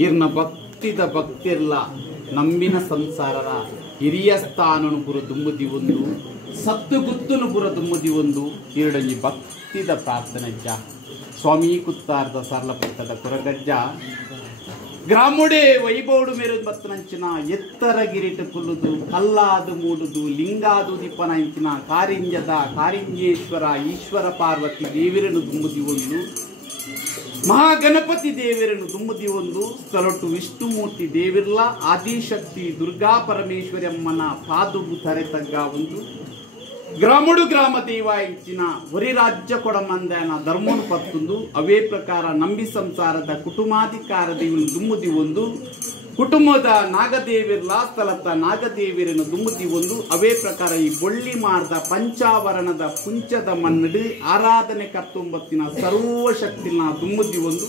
ಇರ್ನ ಭಕ್ತಿದ ಭಕ್ತಿರ್ಲ ನಂಬಿನ ಸಂಸಾರರ ಹಿರಿಯ ಸ್ಥಾನನು ಪುರ ದುಮ್ಮದಿ ಒಂದು ಸತ್ತು ಗುತ್ತುನು ಪುರ ದುಮ್ಮದಿ ಒಂದು ಎರಡಂಜಿ ಭಕ್ತಿದ ಪ್ರಾರ್ಥನೆಜ್ಜ ಸ್ವಾಮಿ ಕುತ್ತಾರ್ದ ಸರಳಪಟ್ಟದ ಕೊರಗಜ್ಜ ಗ್ರಾಮುಡೆ ವೈಭವಡು ಮೇರು ಬತ್ತನಂಚಿನ ಎತ್ತರ ಗಿರಿಟ ಕುಲ್ಲುದು ಕಲ್ಲಾದು ಮೂಡುದು ಲಿಂಗಾದು ದಿಪ್ಪನಂಚಿನ ಕಾರಿಂಜದ ಕಾರಿಂಜೇಶ್ವರ ಈಶ್ವರ ಪಾರ್ವತಿ ದೇವಿರನು ದುಮ್ಮದಿ ಒಂದು ಮಹಾಗಣಪತಿ ದೇವಿರನು ದುಮ್ಮದಿ ಒಂದು ಸ್ಥಳಟ್ಟು ವಿಷ್ಣುಮೂರ್ತಿ ದೇವಿರ್ಲ ಆದಿಶಕ್ತಿ ದುರ್ಗಾ ಪರಮೇಶ್ವರಿ ಅಮ್ಮನ ಪಾದುಬು ತರೆತಗ್ಗ ಒಂದು ಗ್ರಾಮಡು ಗ್ರಾಮ ದೇವ ಇಚ್ಚಿನ ಒರಿ ರಾಜ್ಯ ಕೊಡಮಂದನ ಧರ್ಮನು ಪತ್ತೊಂದು ಅವೇ ಪ್ರಕಾರ ನಂಬಿ ಸಂಸಾರದ ಕುಟುಂಬಾಧಿಕಾರ ದೇವಿನ ದುಮ್ಮದಿ ಒಂದು ಕುಟುಂಬದ ನಾಗದೇವಿರ್ಲ ಸ್ಥಳದ ನಾಗದೇವಿರನ್ನು ದುಮ್ಮದಿ ಒಂದು ಅವೇ ಪ್ರಕಾರ ಈ ಬೊಳ್ಳಿ ಮಾರ್ದ ಪಂಚಾವರಣದ ಪುಂಚದ ಮನ್ನಡಿ ಆರಾಧನೆ ಕರ್ತೊಂಬತ್ತಿನ ಸರ್ವಶಕ್ತಿನ ದುಮ್ಮದಿ ಒಂದು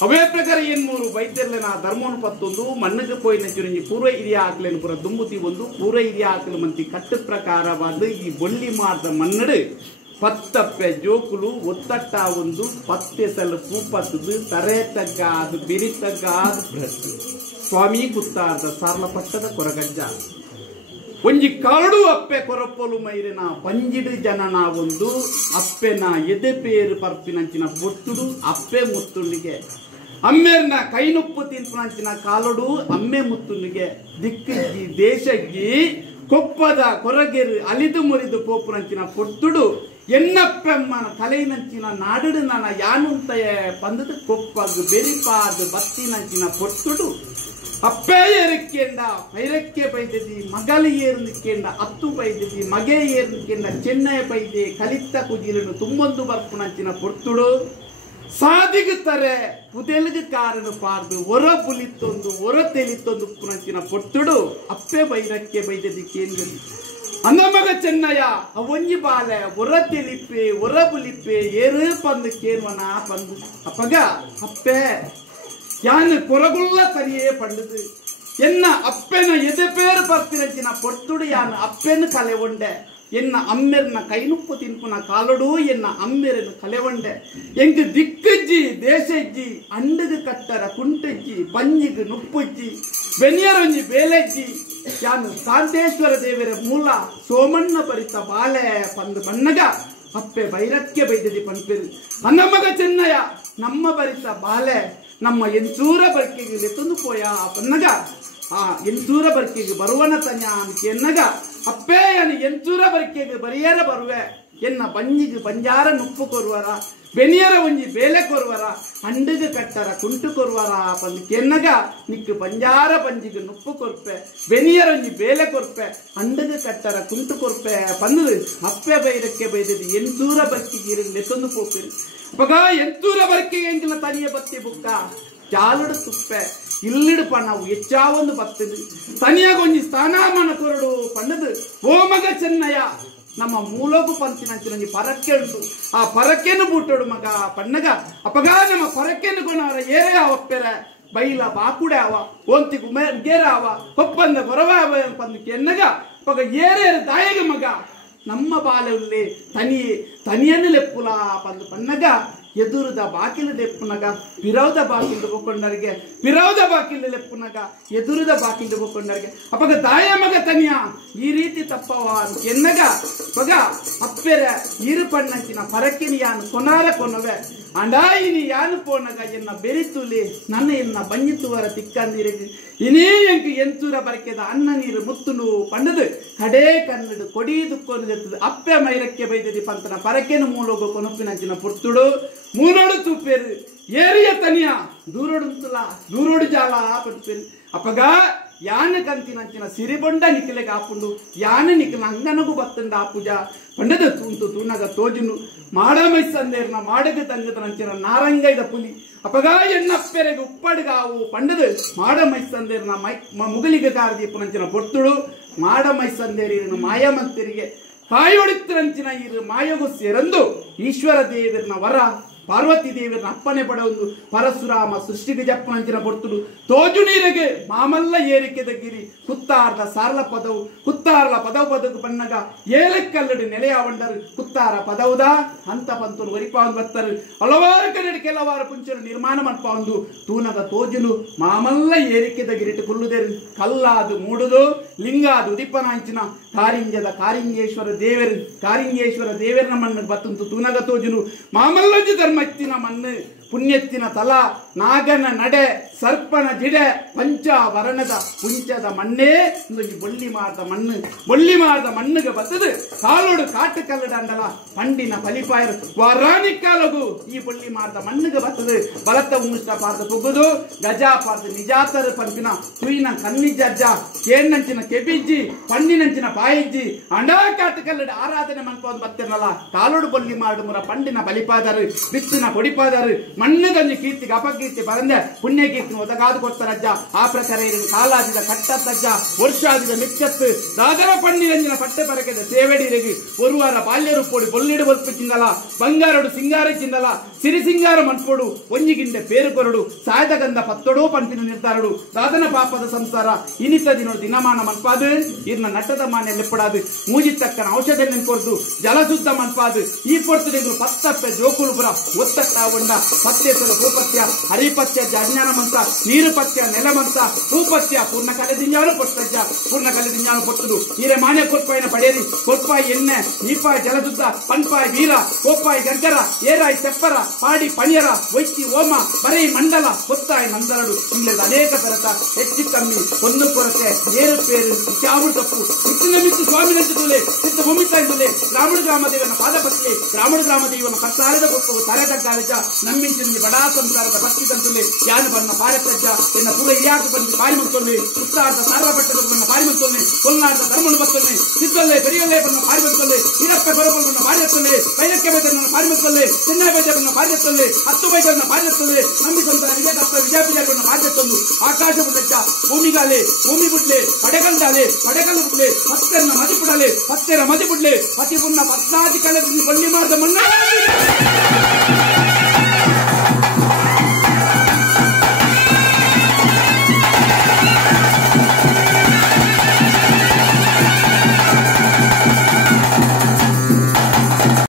ಅವೇ ಪ್ರಕಾರ ಏನ್ ಮೂರು ವೈದ್ಯರ್ಲೆನ ಧರ್ಮನು ಪತ್ತೊಂದು ಮಣ್ಣಗೆ ಪೋಯಿನ ಚುರಂಜಿ ಪೂರ್ವ ಹಿರಿಯ ಆಕಲೇನು ಪುರ ದುಮ್ಮದಿ ಒಂದು ಪೂರ್ವ ಹಿರಿಯ ಆಕಲು ಮಂತಿ ಕಟ್ಟು ಪ್ರಕಾರವಾದ ಈ ಬೊಳ್ಳಿ ಮಾರ್ದ ಮನ್ನಡು ಪತ್ತಪ್ಪೆ ಜೋಕುಲು ಒತ್ತಟ್ಟ ಒಂದು ಪತ್ತೆ ಸಲಪು ಪತ್ತದು ತರೆ ತಗ್ಗ ಅದು ಬಿರಿ ತಗ್ಗ ಅದು ಬೃಹತ್ ಸ್ವಾಮಿ ಕುತ್ತಾರ್ದ ಸಾರ್ಲ ಪಟ್ಟದ ಕೊರಗಜ್ಜ ಒಂಜಿ ಕರಡು ಅಪ್ಪೆ ಕೊರಪ್ಪಲು ಮೈರಿನ ಪಂಜಿಡು ಜನನ ಒಂದು ಅಪ್ಪೆನ ಎದೆ ಪೇರು ಪರ್ಪಿನಂಚಿನ ಬೊತ್ತುಡು ಅಪ್ಪೆ ಮುತ್ತುಂಡಿಗೆ ಅಮ್ಮೆರ್ನ ಕೈನುಪ್ಪು ತಿನ್ಪುನಂಚಿನ ಕಾಲಡು ಅಮ್ಮೆ ಮುತ್ತುಂಡಿಗೆ ದಿಕ್ಕಜ್ಜಿ ದೇಶಜ್ಜಿ ಕೊಪ್ಪದ ಕೊರಗೆರು ಅಲಿದು ಮುರಿದು ಪೋಪುನಂಚಿನ ಪೊತ್ತುಡು ಎನ್ನಪ್ಪೆಮ್ಮನ ಕಲೆಯಿನಂಚಿನ ನಾಡುಡು ನನ್ನ ಯಾನುಂತಯ ಪಂದದ ಕೊಪ್ಪದು ಬೆರಿಪಾದು ಬತ್ತಿನಂಚಿನ ಪೊತ್ತುಡು ಅಪ್ಪೇ ಏರಿಕೆಂಡ ಪೈರಕ್ಕೆ ಬೈದದಿ ಮಗಲು ಏರ್ನಿಕೆಂಡ ಅತ್ತು ಬೈದದಿ ಮಗೆ ಏರ್ನಿಕೆಂಡ ಚೆನ್ನೈ ಬೈದೆ ಕಲಿತ ಕುಜಿಲನು ತುಂಬೊಂದು ಬರ್ಪುನಂಚಿನ ಪೊರ್ತುಡು ಸಾದಿಗುತ್ತಾರೆ ಪುದೆಲ್ಗೆ ಕಾರಣ ಪಾರ್ದು ಹೊರ ಬುಲಿತ್ತೊಂದು ಹೊರ ತೆಲಿತ್ತೊಂದು ಪುನಂಚಿನ ಪೊರ್ತುಡು ಅಪ್ಪೆ ಬೈರಕ್ಕೆ ಬೈದದಿ ಕೇಂದ್ರದಿ ಅಂದಮಗ ಚೆನ್ನಯ್ಯ ಅವೊಂಜಿ ಬಾಲೆ ಹೊರ ತೆಲಿಪ್ಪೆ ಹೊರ ಬುಲಿಪ್ಪೆ ಏರು ಪಂದು ಕೇನ್ವನ ಪಂದು ಅಪ್ಪಗ ಅಪ್ಪೆ ಯಾನು ಕೊರಗುಳ್ಳ ಸರಿಯೇ ಪಂಡದು ಎನ್ನ ಅಪ್ಪೆನ ಎದೆ ಪೇರು ಬರ್ತಿರಚಿನ ಪೊರ್ತುಡು ಯಾನು ಅಪ್ಪೆನ ಕಲೆ ಒಂಡೆ ಎನ್ನ ಅಮ್ಮೆರ್ನ ಕೈನುಪ್ಪು ತಿನ್ಪುನ ಕಾಲಡು ಎನ್ನ ಅಮ್ಮೆರನ್ನು ಕಲೆ ಒಂಡೆ ಎಂಗ್ ದಿಕ್ಕಜ್ಜಿ ದೇಶಜ್ಜಿ ಅಂಡದು ಕಟ್ಟರ ಕುಂಟಜ್ಜಿ ಬಂಜಿಗೆ ನುಪ್ಪುಜ್ಜಿ ಬೆನಿಯರೊಂಜಿ ಬೇಲೆಜ್ಜಿ ಯಾನು ಕಾಂತೇಶ್ವರ ದೇವರ ಮೂಲ ಸೋಮಣ್ಣ ಪರಿತ ಬಾಲೆ ಪಂದು ಬಣ್ಣಗ ಅಪ್ಪೆ ಬೈರಕ್ಕೆ ಬೈದದಿ ಪಂಪೇರು ಅನ್ನಮಗ ಚೆನ್ನಯ್ಯ ನಮ್ಮ ಬರಿತ ಬಾಲೆ ನಮ್ಮ ಎಂಚೂರ ಬರ್ಕೆಗೆ ಲೆತ್ತೊಂದು ಪೋಯ ಪನ್ನಗ ಆ ಎಂಚೂರ ಬರ್ಕೆಗೆ ಬರುವನ ತನ್ಯ ಎನ್ನಗ ಅಪ್ಪೇ ಅನು ಎಂಚೂರ ಬರ್ಕೆಗೆ ಬರಿಯರ ಬರುವೆ ಎನ್ನ ಬಂಜಿಗೆ ಬಂಜಾರ ನುಪ್ಪು ಕೊರುವರ ಬೆನಿಯರ ಒಂಜಿ ಬೇಲೆ ಕೊರುವರ ಅಂಡಿಗೆ ಕಟ್ಟರ ಕುಂಟು ಕೊರುವರ ಪಂದು ಕೆನ್ನಗ ನಿಕ್ಕು ಬಂಜಾರ ಬಂಜಿಗೆ ನುಪ್ಪು ಕೊರ್ಪೆ ಬೆನಿಯರ ಒಂಜಿ ಬೇಲೆ ಕೊರ್ಪೆ ಅಂಡಿಗೆ ಕಟ್ಟರ ಕುಂಟು ಕೊರ್ಪೆ ಪಂದು ಅಪ್ಪೆ ಬೈರಕ್ಕೆ ಬೈದದಿ ಎಂಚೂರ ಬರ್ಕೆಗೆ ಲೆತ್ತೊಂದು ಪೋಪೇರು ಪಗ ಎಂತೂರ ಬರ್ಕೆಗೆ ಎಂಕಿನ ತನಿಯ ಬತ್ತಿ ಬುಕ್ಕ ಚಾಲುಡು ತುಪ್ಪೆ ಇಲ್ಲಿಡು ಪಣ್ಣವು ಹೆಚ್ಚಾವೊಂದು ಬತ್ತದು ತನಿಯಾಗೊಂಜಿ ಸ್ಥಾನಮಾನ ಕೊರಡು ಪಣ್ಣದು ಓ ಮಗ ಚೆನ್ನಯ್ಯ ನಮ್ಮ ಮೂಲೋಗು ಪಂಚಿನಂಚಿನ ಪರಕ್ಕೆ ಉಂಟು ಆ ಪರಕ್ಕೆನು ಬೂಟೋಡು ಮಗ ಪಣ್ಣಗ ಅಪ್ಪಗ ನಮ್ಮ ಪರಕ್ಕೆನು ಕೊನವರ ಏರೇ ಅವಪ್ಪೆರ ಬೈಲ ಬಾಕುಡೆ ಅವ ಒಂತಿ ಗೇರ ಅವ ಹೊಪ್ಪಂದ ಕೊರವ ಅವ ಪಂದು ಕೆನ್ನಗ ಪಗ ಏರೇ ದಾಯಗ ಮಗ ನಮ್ಮ ಬಾಲಲ್ಲಿ ತನಿಯನ್ನು ಲೆಪ್ಪುಲ ಪಂದು ಪಣ್ಣಗ ಎದುರುದ ಬಾಕಿಲು ಲೆಪ್ಪುನಗ ಪಿರೌದ ಬಾಕಿಲು ಬೊಕೊಂಡರಿಗೆ ಪಿರೌದ ಬಾಕಿಲು ಲೆಪ್ಪುನಗ ಎದುರುದ ಬಾಕಿಲು ಬೊಕೊಂಡರಿಗೆ ಅಪ್ಪಗ ದಾಯ ಮಗ ತನಿಯ ಈ ರೀತಿ ತಪ್ಪವ ಎನ್ನಗ ಪಗ ಅಪ್ಪೆರ ಇರು ಪಣ್ಣಂಚಿನ ಪರಕ್ಕಿನಿ ಯಾನು ಕೊನಾರ ಕೊನವೆ ಅಂಡಾಯಿನಿ ಯಾನು ಪೋನಗ ಎನ್ನ ಬೆರಿತುಲಿ ನನ್ನ ಎನ್ನ ಬಂಜಿತುವರ ತಿಕ್ಕಂದಿರಿಗೆ ಇನೇ ಎಂಕು ಎಂಚೂರ ಬರಕೆದ ಅನ್ನ ನೀರು ಮುತ್ತುನು ಪಂಡದು ಕಡೇ ಕನ್ನಡು ಕೊಡಿದು ಕೊನದು ಅಪ್ಪೆ ಮೈರಕ್ಕೆ ಬೈದದಿ ಪಂತನ ಪರಕೆನು ಮೂಲೋಗು ಕೊನಪಿನಂಚಿನ ಪುರ್ತುಡು ಮೂನೋಡು ತೂಪೇರು ಏರಿಯ ತನಿಯ ದೂರೋಡುಂತುಲ ದೂರೋಡು ಜಾಲ ಪಡ್ಪೇರು ಅಪ್ಪಗ ಯಾನ ಕಂತಿನಂಚಿನ ಸಿರಿಬೊಂಡ ನಿಖಿಲೆಗೆ ಆಪುಂಡು ಯಾನ ನಿಖಿಲ ಅಂಗನಗು ಬತ್ತಂಡ ಆಪುಜ ಪಂಡದ ತೂಂತು ತೂನಗ ತೋಜುನು ಮಾಡ ಮೈಸಂದೇರ್ನ ಮಾಡಗ ತಂಗತನಂಚಿನ ನಾರಂಗೈದ ಪುಲಿ ಅಪ್ಪಗ ಎನ್ನಪ್ಪೆರೆಗೆ ಉಪ್ಪಡಿಗಾವು ಪಂಡದು ಮಾಡ ಮೈಸಂದೇರ್ನ ಮುಗಲಿಗೆ ಕಾರದೀಪನಂಚಿನ ಪೊರ್ತುಡು ಮಾಡ ಮೈಸಂದೇರಿನ ಮಾಯಮಂತಿರಿಗೆ ತಾಯೊಡಿತ್ತಿರಂಚಿನ ಇರು ಮಾಯಗು ಸೇರಂದು ಈಶ್ವರ ದೇವರನ ವರ ಪಾರ್ವತಿ ದೇವಿಯನ್ನ ಅಪ್ಪನೆ ಪಡೆ ಒಂದು ಪರಶುರಾಮ ಸೃಷ್ಟಿಗೆ ಜಪ್ಪನಂಚಿನ ಬೊರ್ತುಡು ತೋಜು ನೀರಿಗೆ ಮಾಮಲ್ಲ ಏರಿಕೆ ದಗಿರಿ ಕುತ್ತಾರದ ಸಾರ್ಲ ಪದವು ಕುತ್ತಾರ್ಲ ಪದವು ಪದವು ಬನ್ನಗ ಏಲಕ್ಕಲ್ಲಡಿ ನೆಲೆಯಾವಂಡರು ಕುತ್ತಾರ ಪದವುದ ಹಂತ ಪಂತರು ವರಿಪಾಂದು ಬತ್ತರು ಹಲವಾರು ಕಡೆ ಕೆಲವಾರು ಪುಂಚರು ನಿರ್ಮಾಣ ಮನ್ಪ ಒಂದು ತೂನಗ ತೋಜುನು ಮಾಮಲ್ಲ ಏರಿಕೆ ದಗಿರಿಟ್ಟು ಕುಲ್ಲುದೇರು ಕಲ್ಲಾದು ಮೂಡುದು ಲಿಂಗಾದು ಉದಿಪ್ಪನ ಹಂಚಿನ ಕಾರಿಂಗೇಶ್ವರ ದೇವರ ಮಣ್ಣು ಬತ್ತಂತು ತೂನಗ ತೋಜುನು ಮಾಮಲ್ಲಜಿ ಧರ್ಮತ್ತಿನ ಮಣ್ಣು ಪುಣ್ಯತ್ತಿನ ತಲ ನಾಗನ ನಡೆ ಸರ್ಪನ ಜಿಡೆ ಪಂಚಾವರಣದ ಪುಂಚದ ಮಣ್ಣೇ ಬೊಳ್ಳಿ ಮಾರದ ಮಣ್ಣಿಗೆ ಬತ್ತದು ಕಾಲೋಡು ಕಾಟು ಕಲ್ಲಡ ಅಂಡಲ ಪಂಡಿನ ಫಲಿಪಾಯರು ವಾರಾಣಿ ಕಾಲಗು ಈ ಬೊಳ್ಳಿ ಮಾರದ ಮಣ್ಣಿಗೆ ಬತ್ತದು ಬಲತ ಉಂಗುಷ್ಟ ಪಾರ್ದ ತುಗುದು ಗಜಾ ಪಾರ್ದ ನಿಜಾತರ ಪಂಪಿನ ತುಯಿನ ಕನ್ನಿಜಜ್ಜ ಕೇಣ್ಣಂಚಿನ ಕೆಬಿಜ್ಜಿ ಪಣ್ಣಿನಂಚಿನ ಪಾಯಿಜ್ಜಿ ಅಂಡಾ ಕಾಟು ಕಲ್ಲಡ ಆರಾಧನೆ ಮನ್ಪೋದು ಬತ್ತಿರಲ್ಲ ಕಾಲೋಡು ಬೊಳ್ಳಿ ಮಾರಡು ಮುರ ಪಂಡಿನ ಫಲಿಪಾದರು ಬಿತ್ತಿನ పొడిపాదారు మన్నదంజి కీర్తికి అపకీర్తి పరంద పుణ్యకీర్తిని ఒదగాదు కొత్తరజ్జ ఆ ప్రకార కాలాదిద కట్టత్తಜ್ಜ ವರ್ಷಾದಿದ ಮಿಚ್ಚತ್ತು ದಾದರ ಪಣ್ಣಿರಂಜನ ಪಟ್ಟೆ ಪರಕೆದ ಸೇವೆಡಿರೆಗಿ ಒರುವಾರ ಬಾಲ್ಯರುಪ್ಪೋಡಿ ಬೊಲ್ಲಿಡು ಬಲ್ಪಿಚ್ಚಿಂದಲ ಬಂಗಾರಡು ಸಿಂಗಾರಿಚ್ಚಿಂದಲ ಸಿರಿ ಸಿಂಗಾರ ಮನ್ಪೋಡು ಒಂಜಿಗಿಂಡೆ ಪೇರು ಕೊರಡು ಸಾಯದ ಗಂಧ ಪತ್ತೊಡೋ ಪಂಪಿನ ನಿರ್ಧಾರಡು ದಾದನ ಪಾಪದ ಸಂಸಾರ ಇನಿತ ದಿನೋಡು ದಿನಮಾನ ಮನ್ಪಾದು ಇರ್ನ ನಟ್ಟದ ಮಾನೆ ಲೆಪ್ಪಡಾದು ಮೂಜಿತ್ತಕ್ಕನ ಔಷಧ ನೆನ್ಕೊರ್ದು ಜಲಶುದ್ಧ ಮನ್ಪಾದು ಈ ಪೊರ್ತುಡಿಗಳು ಪತ್ತಪ್ಪೆ ಜೋಕುಳುಪುರ ಒತ್ತಟ್ಟಾಗೊಂಡ ಪತ್ಯೇಶ್ವರ ಭೂಪತ್ಯ ಹರಿಪತ್ಯ ಅಜ್ಞಾನ ಮಂತ್ರ ನೀರು ಪತ್ಯ ನೆಲ ಮಂತ್ರ ಭೂಪತ್ಯ ಪೂರ್ಣ ಕಲೆದಿಂಜಾನು ಪೊಟ್ಟಜ್ಜ ಪೂರ್ಣ ಕಲೆದಿಂಜಾನು ಪೊಟ್ಟದು ಈರೆ ಮಾನ್ಯ ಕೊಟ್ಪಾಯಿನ ಪಡೆಯರಿ ಕೊಟ್ಪಾಯಿ ಎಣ್ಣೆ ನೀಪಾಯಿ ಜಲಶುದ್ಧ ಪನ್ಪಾಯಿ ವೀರ ಕೋಪಾಯಿ ಗರ್ಗರ ಏರಾಯಿ ತೆಪ್ಪರ ಪಾಡಿ ಪಣಿಯರ ವೈತಿ ಓಮ ಬರೈ ಮಂಡಲ ಕೊತ್ತಾಯಿ ನಂದರಡು ಇಂಗ್ಲೆದ ಅನೇಕ ತರತ ಹೆಚ್ಚು ಕಮ್ಮಿ ಒಂದು ಕೊರತೆ ಏರುಪೇರು ಚಾವುಡು ತಪ್ಪು ಮಿತ್ತಿನ ಮಿತ್ತು ಸ್ವಾಮಿನಂತುಲೆ ಸಿದ್ದು ಭೂಮಿತಾಯಿಂದಲೇ ಗ್ರಾಮದೇವನ ಪಾದಪತ್ಲೆ ಗ್ರಾಮದೇವನ ಕತ್ತಾರದ ಕೊಪ್ಪು ತರಗಡ್ಡಾಲಿಜ ನಮ್ಮಿಂಚಿನ ಬಡಾ ಸಂಸಾರದ ಭಕ್ತಿ ತಂತುಲೆ ಯಾನು ಬನ್ನ ಪಾರಸಜ್ಜ ಎನ್ನ ಪುರ ಇಯಾಕ ಬಂದು ಪಾರಿಮಂತೊಲ್ಲೆ ಉತ್ತಾರದ ಸಾರಪಟ್ಟದ ಬನ್ನ ಪಾರಿಮಂತೊಲ್ಲೆ ಕೊಲ್ನಾಡದ ಧರ್ಮನು ಬತ್ತೊಲ್ಲೆ ಸಿದ್ದಲ್ಲೇ ಬೆರಿಯಲ್ಲೇ ಬನ್ನ ಪಾರಿಮಂತೊಲ್ಲೆ ಈರಪ್ಪ ಬರಬಲ್ ಬನ್ನ ಪಾರಿಯತ್ತೊಲ್ಲೆ ಕೈಲಕ್ಕೆ ಬೈದನ್ನ ಪಾರಿಮಂತೊಲ್ಲೆ ಚೆನ್ನೈ ಬೈದ ಬನ್ನ ಪಾರಿಯತ್ತೊಲ್ಲೆ ಹತ್ತು ಬೈದನ್ನ ಪಾರಿಯತ್ತೊಲ್ಲೆ ನಂಬಿ ಸಂತ ವಿಜಯ ದತ್ತ ವಿಜಯಪಿಜಯ ಬನ್ನ ಪಾರಿಯತ್ತೊಂದು ಆಕಾಶ ಬುಡ್ಡಜ್ಜ ಭೂಮಿಗಾಲೆ ಭೂಮಿ ಬುಡ್ಲೆ ಪಡೆಗಲ್ದಾಲೆ ಪಡೆಗಲ್ಲು ಬುಡ್ಲೆ ಪತ್ತೆರನ ಮದಿ ಬುಡಲೆ ಪತ್ತೆರ ಮದಿ ಬುಡ್ಲೆ ಪತಿ ಬುನ್ನ ಪತ್ನಾದಿ ಕಳೆದ ಬಳ್ಳಿ ಮಾರ್ದ ಮಣ್ಣ